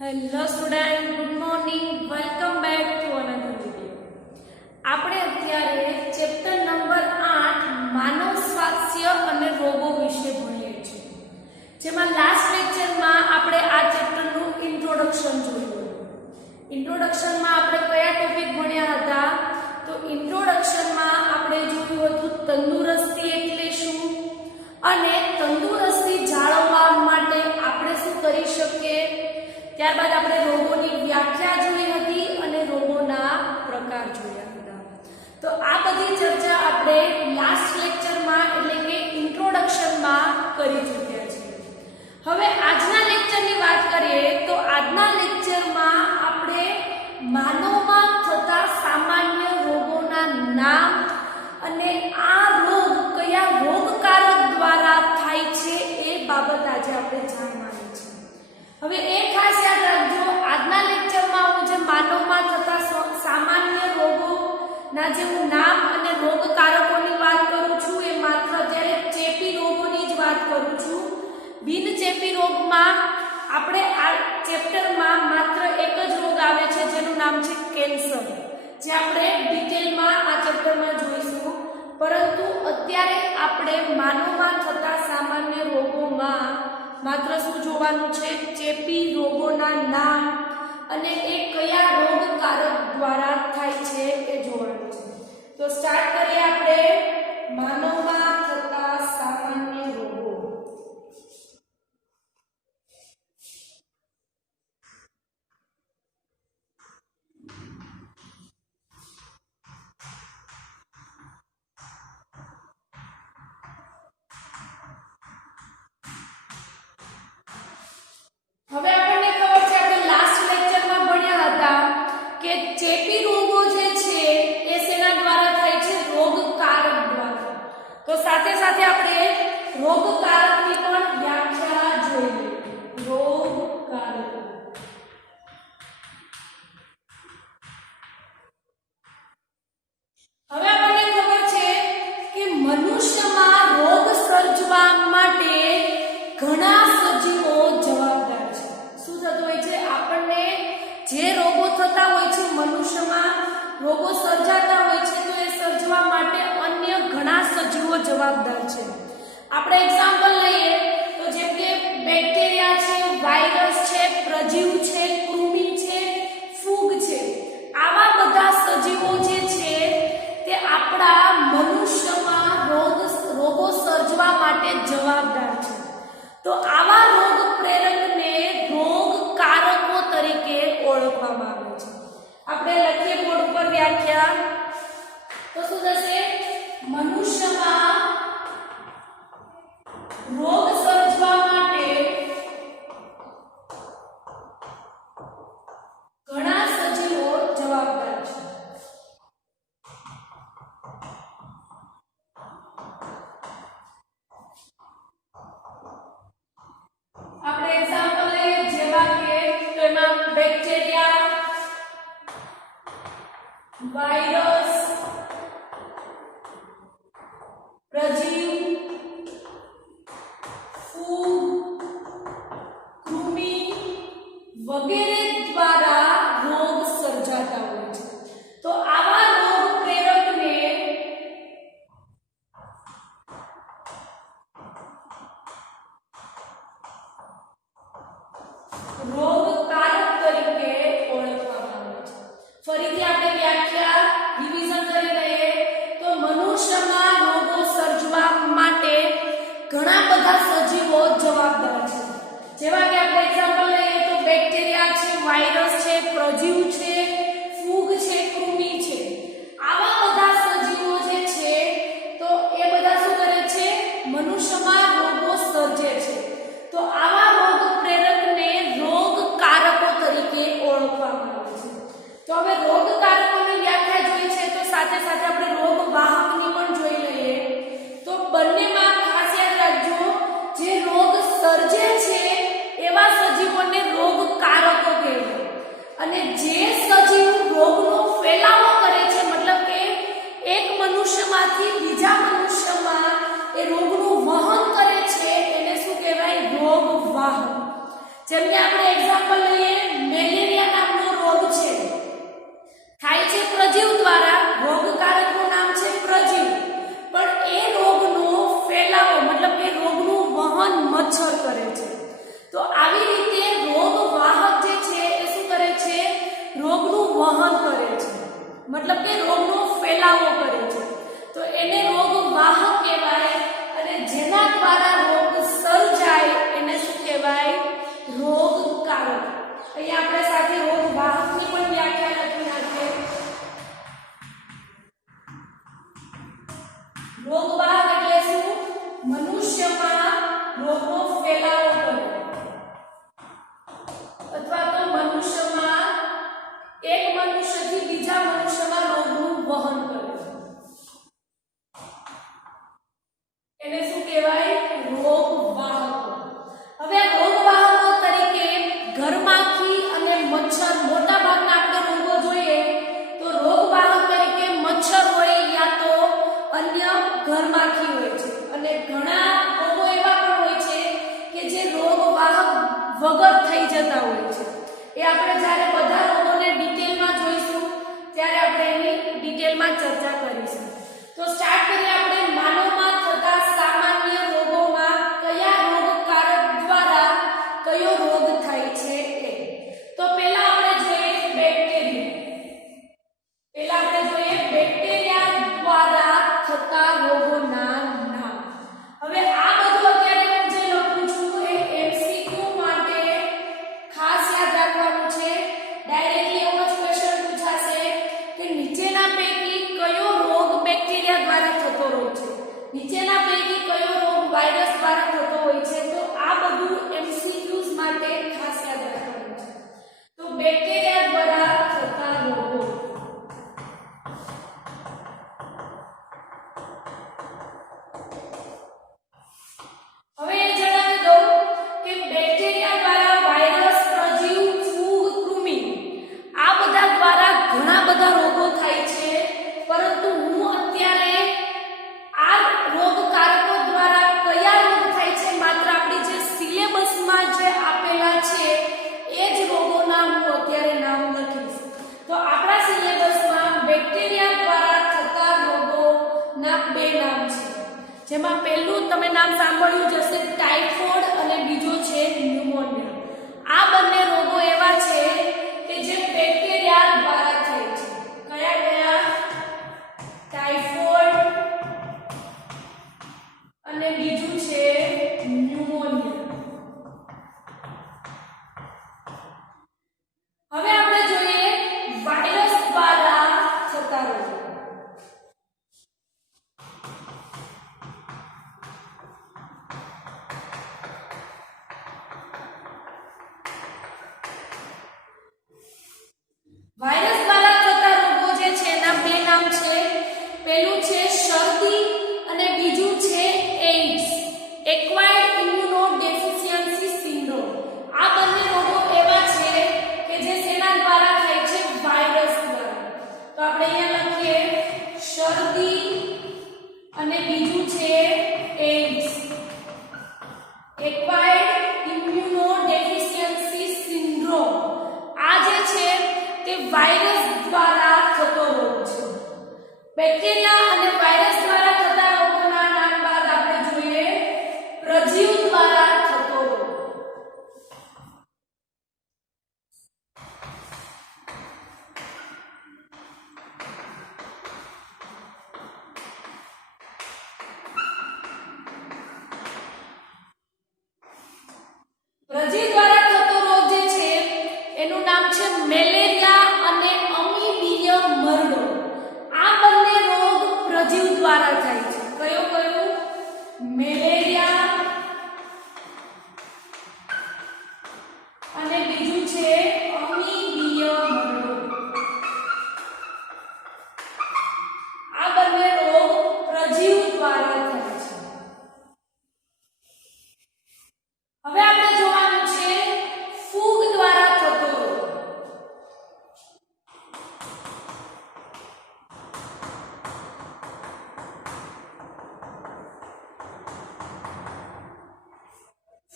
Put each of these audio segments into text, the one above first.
Hello student, good morning. Welcome back to another video. આપણે અત્યારે chapter number 8 માનવ સ્વાસ્થ્ય અને રોગો વિશે ભણીએ છીએ. જેમાં લાસ્ટ લેક્ચરમાં આપણે આ ચેપ્ટરનું ઇન્ટ્રોડક્શન જોયું. ઇન્ટ્રોડક્શનમાં આપણે કયા ટોપિક ભણ્યા હતા? તો ઇન્ટ્રોડક્શનમાં આપણે જોયું હતું તંદુરસ્તી એટલે શું અને તંદુરસ્તી જાળવવા માટે આપણે શું કરી શકીએ. ત્યારબાદ આપણે રોગોની વ્યાખ્યા જોઈ હતી અને રોગોના પ્રકાર જોયા હતા. તો આ બધી ચર્ચા આપણે લાસ્ટ લેક્ચરમાં એટલે કે ઇન્ટ્રોડક્શનમાં કરી ચૂક્યા છીએ. હવે આજના લેક્ચરની વાત કરીએ તો આજના લેક્ચરમાં આપણે માનવમાં થતા સામાન્ય રોગોના નામ અને આ રોગ કયા રોગકારક દ્વારા થાય છે એ બાબત આજે આપણે જાણવાની છે. હવે એ ખાસ યાદ રાખજો, આજના લેક્ચરમાં હું જે માનવમાં થતા સામાન્ય રોગોના જે હું નામ અને રોગકારકોની વાત કરું છું એ માત્ર અત્યારે ચેપી રોગોની જ વાત કરું છું. બિનચેપી રોગમાં આપણે આ ચેપ્ટરમાં માત્ર એક જ રોગ આવે છે જેનું નામ છે કેન્સર, જે આપણે ડિટેલમાં આ ચેપ્ટરમાં જોઈશું. પરંતુ અત્યારે આપણે માનવમાં થતા સામાન્ય રોગોમાં માત્ર શું જોવાનું છે? ચેપી રોગોના નામ અને એ કયા રોગકારક દ્વારા થાય છે એ જોવાનું છે. તો સ્ટાર્ટ કરીએ આપણે માનવમાં થતા સામાન્ય રોગો. હવે આપણને ખબર છે, આપણે લાસ્ટ લેક્ચરમાં ભણ્યા હતા કે ચેપી રોગો જે છે એ શેના દ્વારા થાય છે? રોગકારક દ્વારા. તો સાથે સાથે આપણે રોગકારકની પણ વ્યાખ્યા જોઈ લઈએ. રોગકારક હવે આપણને ખબર છે કે મનુષ્યમાં રોગ સર્જવા માટે ઘણા સજીવો જવાબદાર છે. શું થતું હોય છે? આપણને જે રોગો થતા હોય છે, મનુષ્યમાં રોગો સર્જાતા હોય છે, તો એ સર્જવા માટે અન્ય ઘણા સજીવો જવાબદાર છે. આપણે એક્ઝામ્પલ લઈએ તો જેમ કે બેક્ટેરિયા છે, વાયરસ છે, પ્રજીવ છે, કૃમિ છે, ફૂગ છે. આવા બધા સજીવો જે છે તે આપણા મનુષ્યમાં રોગો સર્જવા માટે જવાબદાર છે. તો આવા રોગ પ્રેરકને રોગકારકો તરીકે ઓળખવામાં આવે છે. આપણે લખીએ બોર્ડ ઉપર વ્યાખ્યા. તો શું થશે? મનુષ્યમાં રોગ સર્જવા માટે ઘણા સજીવો જવાબદાર છે. આપણે એક્ઝામ્પલ લઈએ જેવા કે તો એમાં બેક્ટેરિયા, વાયરસ, પ્રજીવ, ફૂગ, કૃમિ વગેરે દ્વારા રોગ સર્જાતા હોય છે. તો આવા રોગ પ્રેરકને રોગકારક તરીકે ઓળખવામાં આવે છે. ફરીથી આપણે વ્યાખ્યા રિવિઝન કરી લઈએ તો મનુષ્યમાં રોગો સર્જવા માટે ઘણા બધા સજીવો જવાબદાર છે. જેવા કે આપણે એક્ઝામ્પલ લઈએ તો બેક્ટેરિયા છે, વાયરસ છે, પ્રજીવ છે, ફૂગ છે, કૃમિ છે. આવા બધા સજીવો જે છે તો એ બધા શું કરે છે? મનુષ્યમાં રોગો સર્જે છે. તો આવા રોગ પ્રેરકને રોગકારકો તરીકે ઓળખવામાં આવે છે. તો હવે રોગકારકોની વ્યાખ્યા જોઈ છે, તો સાથે સાથે આપણે રોગવાહકની પણ જોઈ લઈએ. તો બંનેમાં ખાસ યાદ રાખજો, જે રોગ સર્જે છે એવા સજીવોને રોગકારકો કહેવાય અને જે સજીવ રોગનો ફેલાવો કરે છે, મતલબ કે એક મનુષ્યમાંથી બીજા મનુષ્યમાં એ રોગનું વહન કરે છે, એને શું કહેવાય? રોગવાહક. જેમ કે આપણે એક્ઝામ્પલ લઈએ, મેલેરિયા નામનો રોગ છે, થાય છે પ્રજીવ દ્વારા, રોગકારકનું નામ છે પ્રજીવ, પણ એ રોગનો ફેલાવો મતલબ કે રોગનું વહન મચ્છર કરે છે. તો આવી રીતે રોગવાહક જે છે એ શું કરે છે? રોગનું વહન કરે છે, મતલબ કે રોગનો ફેલાવો કરે છે. તો એને રોગવાહક કહેવાય, અને જેના દ્વારા રોગ સર્જાય એને શું કહેવાય? રોગકારક. અહીંયા આપણે સાથે રોગવાહકની પણ વ્યાખ્યા લખી નાખીએ. રોગવાહક એટલે શું? મનુષ્યમાં રોગનો ફેલાવો કરે, અથવા તો મનુષ્યમાં એક મનુષ્યથી બીજા મનુષ્યમાં રોગનું વહન કરે, એને શું કહેવાય? રોગવાહક. હવે રોગવાહકો તરીકે ઘરમાખી અને મચ્છર, મોટા ભાગના આપણે રોગો જોઈએ તો રોગવાહક તરીકે મચ્છર હોય યા તો અન્ય ઘરમાખી હોય છે, અને ઘણા રોગો એવા પણ હોય છે કે જે રોગવાહક વગર થઈ જતા હોય છે. એ આપણે જ્યારે બધા રોગોને ડિટેલમાં જોઈશું ત્યારે આપણે એની ડિટેલમાં ચર્ચા કરીશું. તો સ્ટાર્ટ કરીએ આપણે માનવમાં થતા સામાન્ય રોગોમાં કયા રોગકારક દ્વારા કયો રોગ થાય છે એ. તો પહેલા આપણે જોઈએ બેક્ટેરિયા દ્વારા થતા રોગોના નામ. હવે આ બધું અત્યારે હું જે લખું છું એ એમસીક્યુ માટે ખાસ યાદ રાખવાનું છે. ડાયરેક્ટલી એવો જ ક્વેશ્ચન પૂછાશે કે નીચેના પૈકી કયો રોગ બેક્ટેરિયા દ્વારા થતો રોગ છે, નીચેના પૈકી કયો રોગ વાયરસ દ્વારા થતો હોય છે. તો આ બધું એમસીક્યુઝ માટે ખાસ યાદ રાખવાનું છે. તો બેક્ટેરિયા દ્વારા થતા રોગો. હવે એ જણાવી દઉં કે બેક્ટેરિયા દ્વારા વાયરસ, પ્રજીવ, ફૂગ, કૃમિ આ બધા દ્વારા ઘણા બધા રોગો થાય છે, પરંતુ હું અત્યારે આ રોગકારકો દ્વારા કયા રોગ થાય છે માત્ર આપણી જે સિલેબસમાં જે આપેલા છે એ જ રોગોના હું અત્યારે નામ લખીશ. તો આપણા સિલેબસમાં બેક્ટેરિયા દ્વારા થતા રોગોના બે નામ છે, જેમાં પહેલું તમે નામ સાંભળ્યું જશે ટાઇફોઇડ, અને બીજો છે ન્યુમોનિયા. આ બંને રોગો એવા છે કે જે બેક્ટેરિયા દ્વારા થાય છે. કયા કયા? ટાઇફોઇડ અને બીજું છે ન્યુમોનિયા. હવે આપણે જોઈએ વાયરસ દ્વારા થતા રોગો. વાયરસ દ્વારા થતા રોગો જે છે એના બે નામ છે. પહેલું છે શરદી અને બીજું છે એઇડ્સ, એક્વાયર્ડ ઇમ્યુનોડેફિશિયન્સી સિન્ડ્રોમ. આ બંને રોગો એવા છે કે જે શેના દ્વારા થાય છે? વાયરસ દ્વારા. તો આપણે અહીંયા લખીએ શરદી અને બીજું છે એઇડ્સ, એક્વાયર્ડ ઇમ્યુનોડેફિશિયન્સી સિન્ડ્રોમ. આ જે છે તે વાયરસ દ્વારા થતો રોગ છે. બેક્ટેરિયા અને વાયરસ દ્વારા થતા રોગોના નામ બાદ આપણે જોઈએ પ્રજીવ દ્વારા થતો રોગ. પ્રજીવ દ્વારા થતો રોગ જે છે એનું નામ છે મેલેરિયા અને અમીબિયમ મર્ડો. આ બંને રોગ પ્રજીવ દ્વારા થાય છે. કયો કયો? મેલેરિયા અને બીજું છે અમીબિયમ મર્ડો. આ બંને રોગ પ્રજીવ દ્વારા થાય છે. હવે આપણે જોવાનું છે ફૂગ દ્વારા થતો રોગ.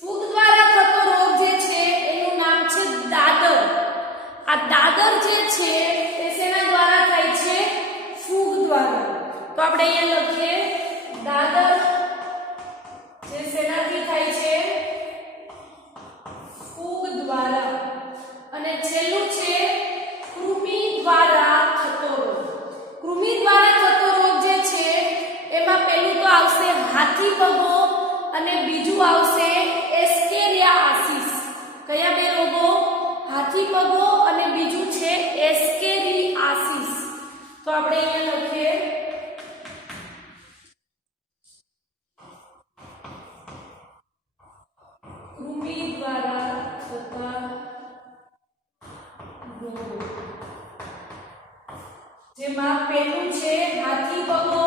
ફૂગ દ્વારા થતો રોગ જે છે છે એ શેના દ્વારા થાય છે? ફૂગ દ્વારા. તો આપણે અહીંયા લખીએ દાદર જે શેનાથી થાય છે? ફૂગ દ્વારા. અને છેલ્લું છે કૃમિ દ્વારા થતો રોગ. કૃમિ દ્વારા થતો રોગ જે છે એમાં પહેલું તો આવશે હાથી પગો અને બીજું આવશે એસ્કેરિયાસિસ. કયા બે રોગો? હાથી પગો અને બીજું છે એસ્કેરિયાસિસ. તો આપણે અહીંયા લખીએ કૃમિ દ્વારા થતા રોગો, જેમાં પહેલું છે હાથી પગો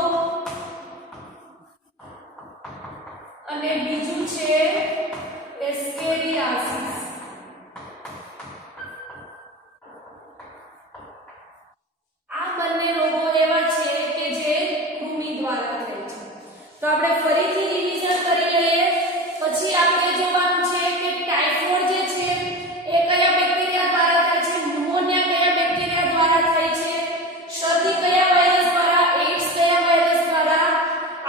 અને બીજું છે એસ્કેરિયાસિસ. આ બંને રોગો એવા છે કે જે કૃમિ દ્વારા થાય છે. તો આપણે ફરીથી રિવિઝન કરી લઈએ. પછી આપણે જોવાનું છે કે ટાઇફોઇડ જે છે એ કયા બેક્ટેરિયા દ્વારા થાય છે, ન્યુમોનિયા કયા બેક્ટેરિયા દ્વારા થાય છે, શરદી કયા વાયરસ દ્વારા, એઇડ્સ કયા વાયરસ દ્વારા.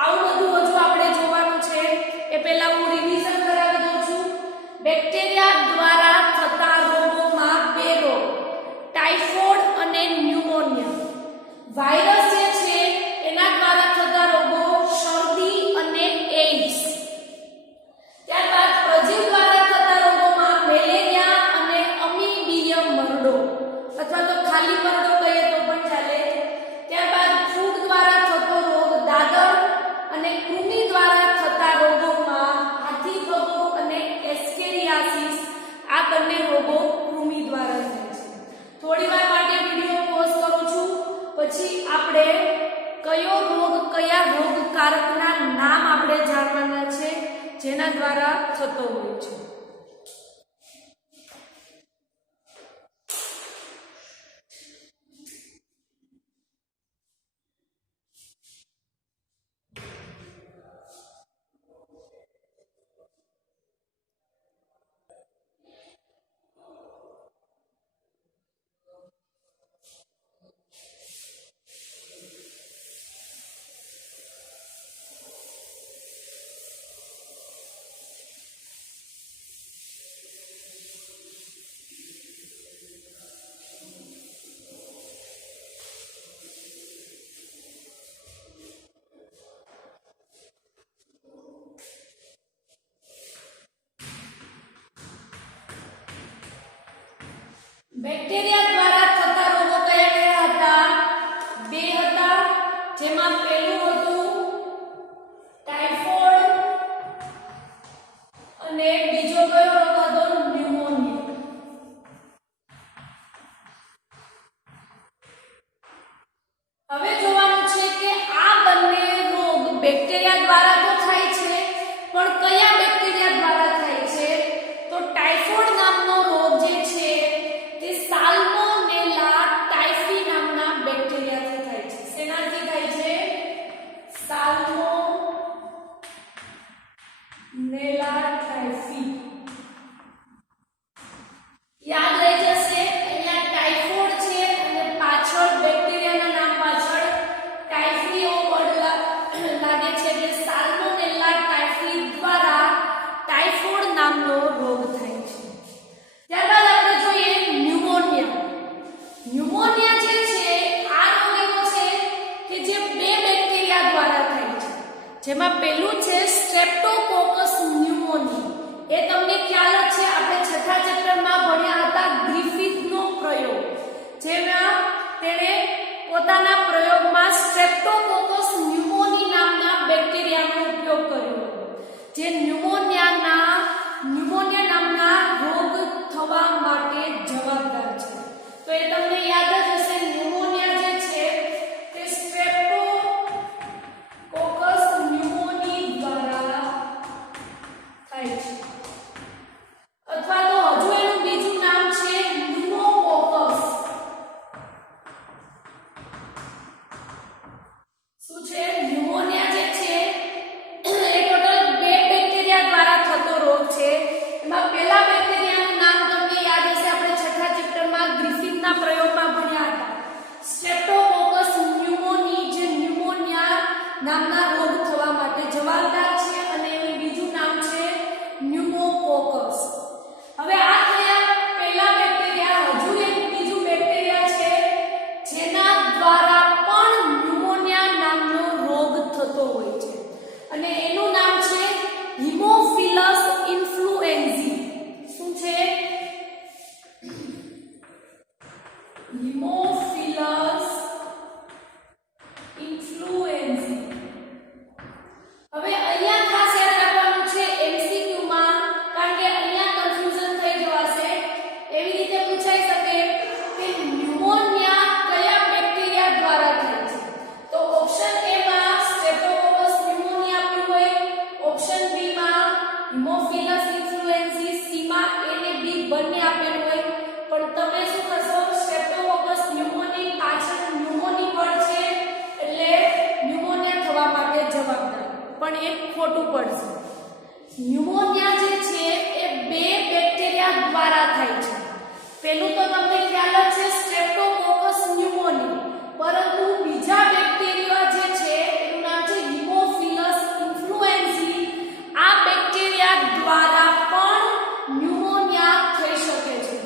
આવું બધું હજુ આપણે જોવાનું છે. એ પહેલા હું રિવિઝન કરાવી દઉં છું. બેક્ટેરિયા દ્વારા થતા રોગોમાં બે રોગ, ટાઇફોઇડ અને ન્યુમોનિયા. વાયરસ જે છે એના દ્વારા થતા રોગો શરદી અને એઇડ્સ. ત્યારબાદ પ્રજીવ દ્વારા થતા રોગોમાં મેલેરિયા અને અમીબિયમ મરડો અથવા તો ખાલી મરડો કહીએ તો પણ ચાલે. ત્યારબાદ ફૂગ દ્વારા થતો રોગ દાદર અને કૃમિ દ્વારા થતા રોગોમાં હાથી પગો અને એસ્કેરિયાસિસ. આ બંને રોગો કૃમિ દ્વારા થાય છે. થોડી વાર માટે વિડિયો પોઝ કરું છું. પછી આપણે કયો રોગ કયા રોગકારકના નામ આપણે જાણવાના છે જેના દ્વારા થતો હોય છે. બેક્ટેરિયા દ્વારા થતા રોગો કયા કયા હતા? બે હતા, જેમાં પહેલું હતું ટાઇફોઇડ અને બીજો કયો રોગ હતો? ન્યુમોનિયા. હવે જોવાનું છે કે આ બંને રોગ બેક્ટેરિયા દ્વારા તો થાય છે, પણ કયા બેક્ટેરિયા દ્વારા થાય છે? તો ટાઇફોઇડ નામનો રોગ જે છે તે સાલ્મોનેલા ટાઇફી નામના બેક્ટેરિયાથી થાય છે. શેનાથી થાય છે? Salmonella typhi. યાદ રહી જશે. અહીંયા ટાઇફોઇડ છે અને પાછળ બેક્ટેરિયાના નામ પાછળ ટાઇફીઓ વર્ડ લાગે છે એટલે સાલ્મોનેલા ટાઇફી દ્વારા ટાઇફોઇડ નામનો રોગ થાય છે. ત્યારબાદ આપણે જોઈએ ન્યુમોનિયા. ન્યુમોનિયા જે છે આ રોગ એવો છે કે જે બે બેક્ટેરિયા દ્વારા થાય છે, જેમાં પહેલું છે સ્ટ્રેપ્ટોકોકસ ન્યુમોની. એ તમને ખ્યાલ જ છે, આપણે છઠ્ઠા ચેપ્ટરમાં ભણ્યા હતા ગ્રિફિથનો પ્રયોગ, જેમાં તેણે પોતાના પ્રયોગમાં સ્ટ્રેપ્ટોકોકસ ન્યુમોની નામના બેક્ટેરિયાનો ઉપયોગ કર્યો હતો, જે ન્યુમોનિયા ખોટું પડશે. ન્યુમોનિયા જે છે એ બે બેક્ટેરિયા દ્વારા થાય છે. પહેલું તો તમને ખ્યાલ જ છે સ્ટ્રેપ્ટોકોકસ ન્યુમોની, પરંતુ બીજા બેક્ટેરિયા જે છે એનું નામ છે હિમોફિલસ ઇન્ફ્લુએન્ઝી. આ બેક્ટેરિયા દ્વારા પણ ન્યુમોનિયા થઈ શકે છે.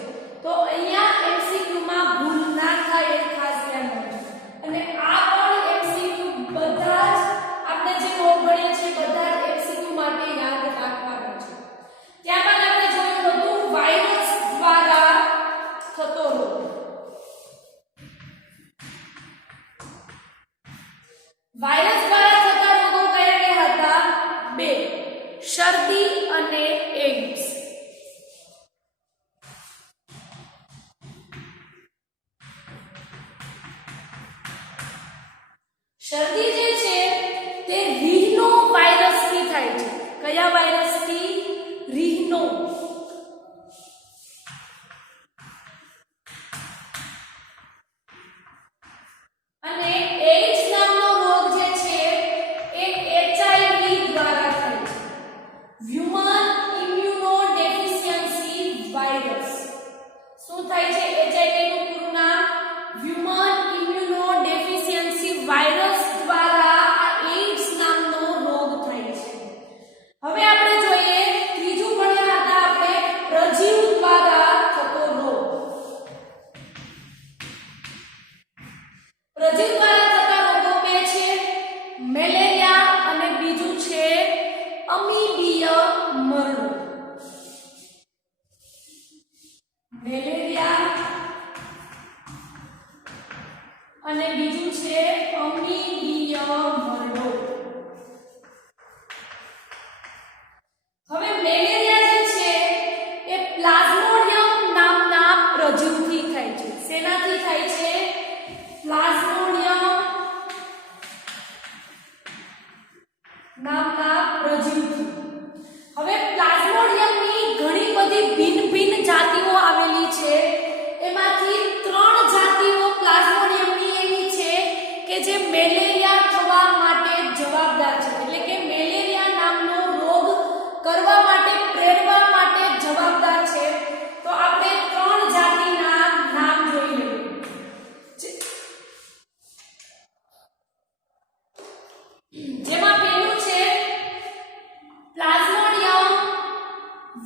તો અહીંયા એમસીક્યુ માં ભૂલ ના થાય એ ખાસ ધ્યાન રાખજો. અને આ પણ એમસીક્યુ બધા જ આપણે જે નોટ ભણીએ છીએ બધા જ એમસીક્યુ માટે યાદ રાખવાના છે. ત્યારબાદ આપણે જોયું હતું વાયરસ દ્વારા થતો રોગ. વાયરસ દ્વારા થતા રોગો કયા કયા હતા? બે, શરદી અને એઇડ્સ. શરદી જે છે તે રીહનો વાયરસથી થાય છે. કયા વાયરસથી? રીહનો. અને એઇડ્સ નામનો રોગ જે છે એ એચઆઈવી દ્વારા થાય છે. Human immunodeficiency virus. શું થાય છે? એચઆઈવી નું પૂરું નામ હ્યુમન ઇમ્યુનોડેફિશિયન્સી વાયરસ દ્વારા આ એઇડ્સ નામનો રોગ થાય છે. હવે આપણે જોઈએ ત્રીજું ભણ્યા હતા આપણે પ્રજીવ દ્વારા થતો રોગ. પ્રજીવ દ્વારા થતા રોગો બે છે, મેલેરિયા અને બીજું છે અમીબીય મરડો. મેલેરિયા અને બીજું છે અમીબીય મરડો. હવે મેલેરિયા જે છે એ પ્લાઝ્મોડિયમ નામના પ્રજીવથી થાય છે. શેનાથી થાય છે? પ્લાઝ્મોડિયમ નામના પ્રજીવથી. હવે પ્લાઝ્મોડિયમની ઘણી બધી ભિન્ન ભિન્ન જાતિઓ આવેલી છે. એમાંથી 3 જાતિઓ પ્લાઝ્મોડિયમની એવી છે કે જે મેલેરિયા થવા માટે જવાબદાર છે. એટલે કે મેલેરિયા નામનો રોગ કરવા માટે પ્રેરવા માટે જવાબદાર છે. તો આપણે 3 જાતિના નામ જોઈ લઈએ. જેમાં પહેલું છે પ્લાઝ્મોડિયમ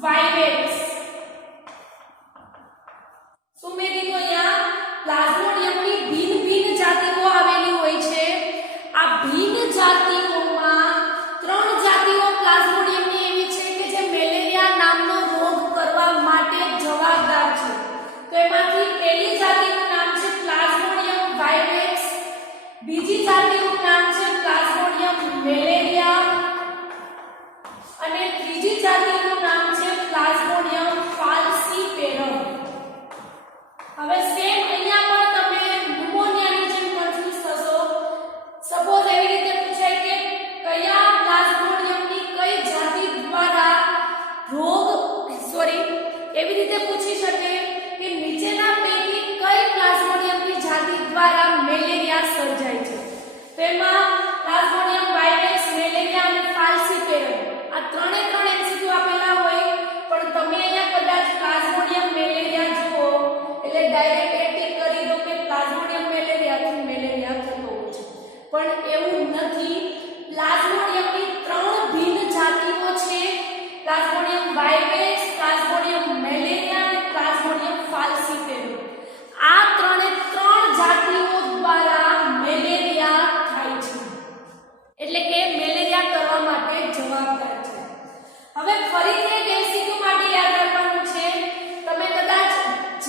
વાઇવેક્સ. શું મેં કીધું અહીંયા? પ્લાઝ્મોડિયમની ભિન્ન ભિન્ન જાતિઓ આવેલી હોય છે. આ ભિન્ન જાતિઓમાં 3 જાતિઓ પ્લાઝ્મોડિયમની એવી છે કે જે મેલેરિયા નામનો રોગ કરવા માટે જવાબદાર છે. તો એમાંથી પહેલી જાતિનું નામ છે પ્લાઝ્મોડિયમ વાઇવેક્સ, બીજી જાતિનું નામ છે પ્લાઝ્મોડિયમ મેલેરિયા અને ત્રીજી જાતિનું નામ છે પ્લાઝ્મોડિયમ ફાલ્સીપેરમ. હવે સેમ અહીંયા પણ તમે ન્યુમોનિયાની જેમ કન્ફ્યુઝ થશો. સપોઝ એવી રીતે પૂછાય કે કયા પ્લાઝ્મોડિયમની કઈ જાતિ દ્વારા એવી રીતે પૂછી શકે કે નીચેના પૈકી કઈ પ્લાઝ્મોડિયમની જાતિ દ્વારા મેલેરિયા સર્જાય છે? તેમાં પ્લાઝ્મોડિયમ વાઇવેક્સ, મેલેરિયા અને ફાલ્સીપેરમ આ ત્રણે ત્રણ એમસીક્યુ આપેલા હોય, પણ તમે અહીંયા કદાચ પ્લાઝ્મોડિયમ મેલેરિયા જુઓ એટલે ડાયરેક્ટ એ ટિક કરી દો કે પ્લાઝ્મોડિયમ મેલેરિયાથી મેલેરિયા થતો હોય છે, પણ એવું નથી. પ્લાઝ્મોડિયમની 3 ભિન્ન જાતિઓ છે: પ્લાઝ્મોડિયમ વાઇવેક્સ, પ્લાઝ્મોડિયમ મેલેરિયા અને પ્લાઝ્મોડિયમ ફાલ્સીપેરમ. આ ત્રણે 3 જાતિઓ દ્વારા મેલેરિયા થાય છે, એટલે કે મેલેરિયા કરવા માટે જવાબદાર છે. હવે ફરીથી એક એમસીક્યુ માટે યાદ રાખવાનું છે. તમે કદાચ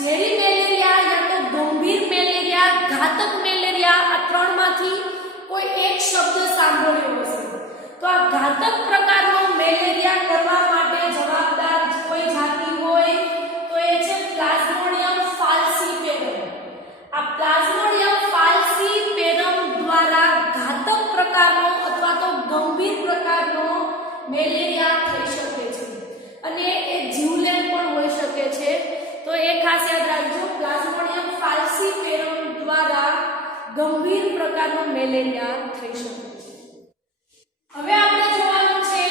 ઝેરી મેલેરિયા યા તો ગંભીર મેલેરિયા, ઘાતક મેલેરિયા આ ત્રણમાંથી કોઈ એક શબ્દ સાંભળ્યો હશે. તો આ ઘાતક પ્રકારનો મેલેરિયા કરવા માટે જવાબદાર કોઈ જાતિ હોય તો એ છે પ્લાઝ્મોડિયમ ફાલ્સીપેરમ. આ પ્લાઝ્મોડિયમ ફાલ્સીપેરમ દ્વારા ઘાતક પ્રકારનો અથવા તો ગંભીર પ્રકારનો મેલેરિયા થઈ શકે છે અને એ જીવલેણ પણ હોઈ શકે છે. તો એ ખાસ યાદ રાખજો, પ્લાઝ્મોડિયમ ફાલ્સીપેરમ દ્વારા ગંભીર પ્રકારનો મેલેરિયા થઈ શકે છે. હવે આપણે જોવાનું છે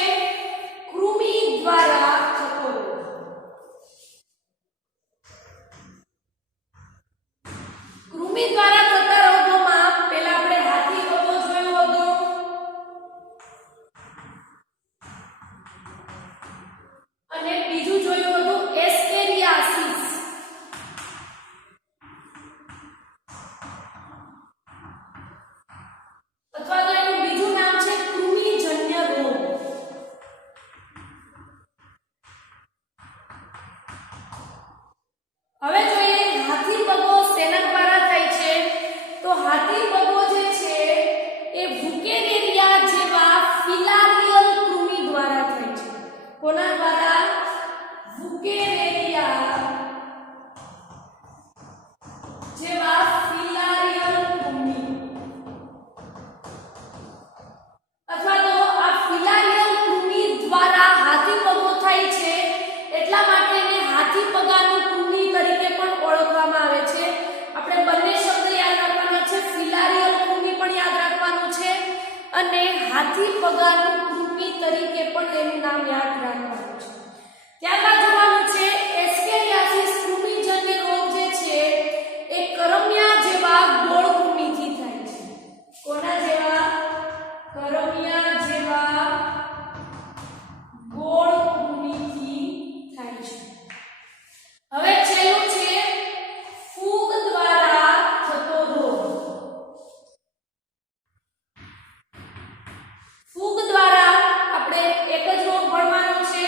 હાથી પગાનું કૃમિ તરીકે પણ એનું નામ યાદ રાખવાનું છે. ત્યારબાદ જોવાનું છે એસ્કેરિયાસિસ કૃમિજન્ય રોગ જે છે એ કરમિયા જેવા ગોળ કૃમિથી થાય છે. કોના જેવા? કરમિયા જેવા ગોળ કૃમિથી થાય છે. હવે છેલ્લું છે ફૂગ દ્વારા થતો રોગ. ફૂગ દ્વારા આપણે એક જ રોગ ભણવાનો છે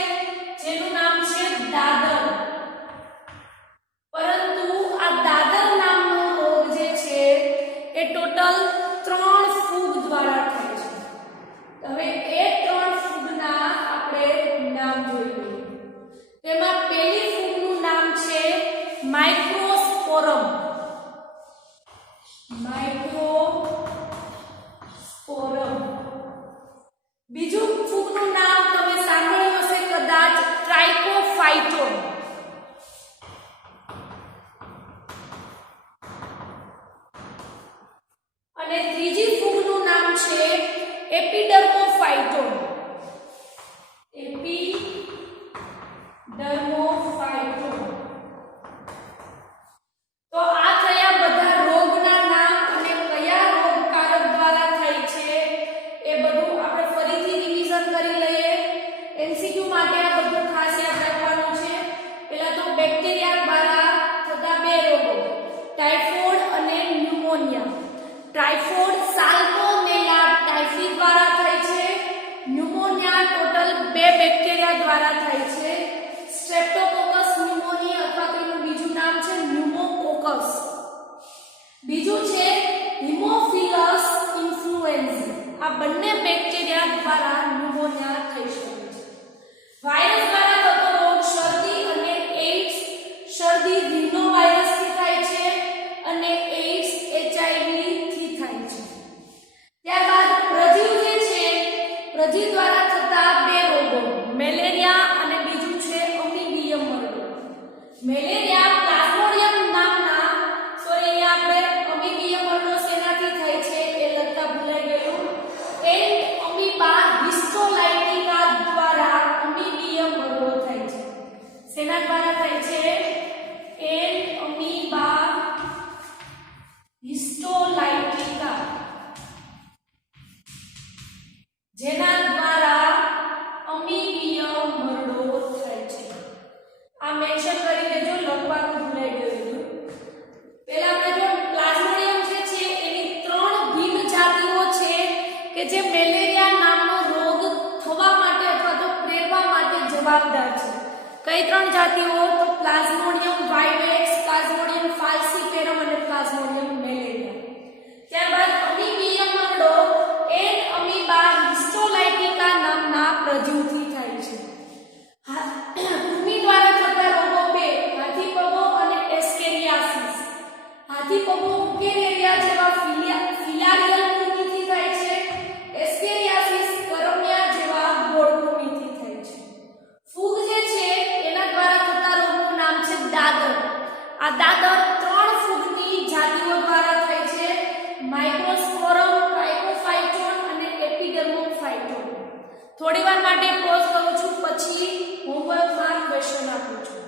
જેનું નામ છે દાદર. પરંતુ આ દાદર નામનો રોગ જે છે એ ટોટલ 3 ફૂગ દ્વારા થાય છે. હવે એ 3 ફૂગના આપણે નામ જોઈએ. તેમાં પહેલી ફૂગનું નામ છે માઇક્રોસ્પોરમ. માઇક્રોસ્પોરમ. બીજું ફૂગનું નામ તમે સાંભળ્યું હશે કદાચ ટ્રાઇકોફાઇટોન. અને ત્રીજી ફૂગનું નામ છે એપિડર્મોફાઇટોન. એપિડર્મોફાઇટોન. તો આ થયા બધા રોગના નામ અને કયા રોગકારક દ્વારા થાય છે એ બધું આપણે ફરીથી રિવિઝન કરી લઈએ. એમસીક્યુ માટે આ બધું ખાસ યાદ રાખવાનું છે. પહેલા તો બેક્ટેરિયા દ્વારા થતા 2 રોગો, ટાઇફોઇડ અને ન્યુમોનિયા. ટાઇફોઇડ સાલ્મોનેલા ટાઇફી દ્વારા થાય છે. ન્યુમોનિયા ટોટલ 2 બેક્ટેરિયા દ્વારા થાય છે. સ્ટ્રેપ્ટોકોકસ ન્યુમોની અથવા તેનું બીજું નામ છે ન્યુમોકોકસ. બીજું છે હિમોફિલસ ઇન્ફ્લુએન્ઝા. આ બંને બેક્ટેરિયા દ્વારા ન્યુમોનિયા થઈ શકે છે. વાયરસ દ્વારા થતો રોગ શરદી અને એઇડ્સ. શરદી રિનો વાયરસથી થાય છે અને એઇડ્સ HIV થી થાય છે. ત્યારબાદ પ્રજીવ જે છે પ્રજીવ દ્વારા થતા 2 રોગો, મેલેરિયા અને બીજું છે અમીબિયમ મરડો. મેલેરિયા પ્લાઝ્મોડિયમ નામના આપણે અમીબિયમ મરડો શેનાથી થાય છે એ લગતા ભૂલાઈ ગયું. એન્ડ અમીબા હિસ્ટોલાઇટિકા દ્વારા અમીબિયમ મરડો થાય છે. શેના દ્વારા થાય છે? એન્ડ અમીબા હિસ્ટોલાઇટિકા, જેના દ્વારા અમીબિયમ મરડો થાય છે. આ મેન્શન કરી દેજો, લખવાનું ભૂલાઈ ગયું. પહેલા આપણે જો પ્લાઝ્મોડિયમ જે છે એની 3 ભિન્ન જાતિઓ છે કે જે મેલેરિયા નામનો રોગ થવા માટે અથવા તો પ્રેરવા માટે જવાબદાર છે. કઈ 3 જાતિઓ? તો પ્લાઝ્મોડિયમ વાઇવેક્સ, પ્લાઝ્મોડિયમ ફાલ્સીપેરમ અને પ્લાઝ્મોડિયમ મેલેરિયા. ત્યારબાદ અમીબિયમ મરડો એન અમીબા હિસ્ટોલાઇટિકા નામના પ્રજીવથી થાય છે. કૃમિ દ્વારા થતા રોગો 2, હાથીપગો અને એસ્કેરિયાસિસ. હાથીપગો ઉકેરેરિયા જેવા ફિલારિયલ કૃમિથી થાય છે. એસ્કેરિયાસિસ કરમિયા જેવા ગોળ કૃમિથી થાય છે. ફૂગ જે છે એના દ્વારા થતા રોગનું નામ છે દાદર. આ દાદર 3 ફૂગની જાતિઓ દ્વારા થાય છે, માઇક્રોસ્પોરમ, ટ્રાઇકોફાઇટોન અને એપિડર્મોફાઇટોન. થોડીવાર માટે પોઝ કરું છું, પછી હોમવર્કમાં ક્વેશ્ચન આપું છું.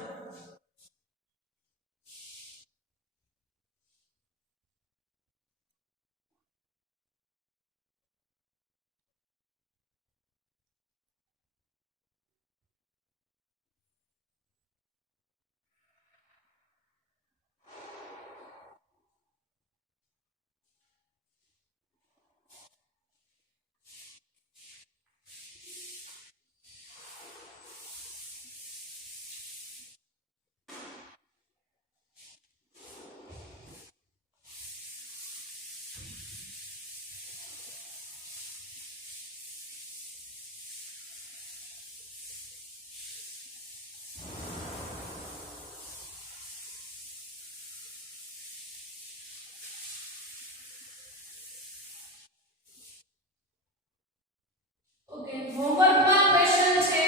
ઓકે, હોમવર્કમાં ક્વેશ્ચન છે.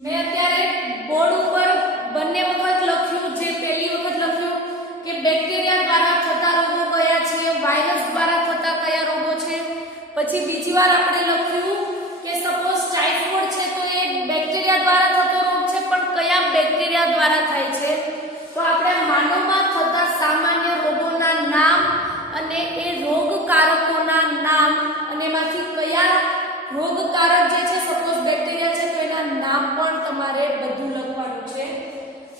મેં અત્યારે બોર્ડ ઉપર બંને વખત લખ્યું. જે પહેલી વખત લખ્યું કે બેક્ટેરિયા દ્વારા થતા રોગો કયા છે, વાયરસ દ્વારા થતા કયા રોગો છે, પછી બીજી વાર આપણે લખ્યું કે સપોઝ ટાઇફોઇડ છે તો એ બેક્ટેરિયા દ્વારા થતો રોગ છે, પણ કયા બેક્ટેરિયા દ્વારા થાય છે? તો આપણે માનવમાં થતા સામાન્ય રોગોના નામ અને એ રોગકારકોના નામ અને એમાંથી કયા રોગકારક જે છે સપોઝ બેક્ટેરિયા છે તો એના નામ પણ તમારે બધું લખવાનું છે.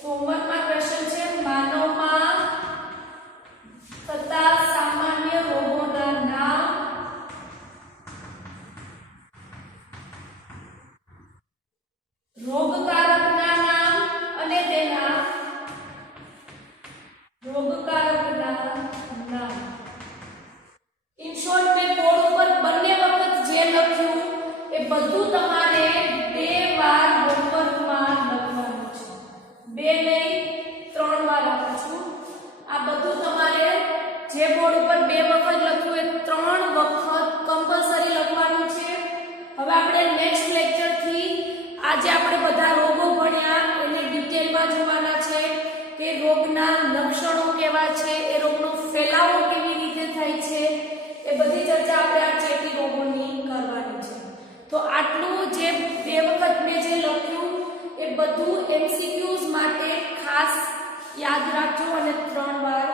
તો હોમવર્કમાં ક્વેશ્ચન છે માનવમાં થતા સામાન્ય રોગોના નામ, રોગકારકના નામ અને તેના રોગકારકના નામ. ઇન શોર્ટ મેં બોર્ડ ઉપર બંને વખત જે લખ્યું એ બધું તમારે 2 વાર હોમવર્કમાં લખવાનું છે. 2 નહીં 3 વાર આપું છું. આ બધું તમારે જે બોર્ડ ઉપર 2 વખત લખ્યું એ 3 વખત કમ્પલસરી લખવાનું છે. હવે આપણે નેક્સ્ટ લેક્ચર થી આજે આપણે બધા રોગો ભણ્યા એને ડિટેલમાં જોવાના છે કે રોગના લક્ષણો કેવા છે, એ રોગનો ફેલાવો કેવી રીતે થાય છે, એ બધી ચર્ચા આપણે આ ચેપી રોગોની કરવાની છે. તો આટલું જે 2 વખત મેં જે લખ્યું એ બધું MCQs માટે ખાસ યાદ રાખજો અને 3 વાર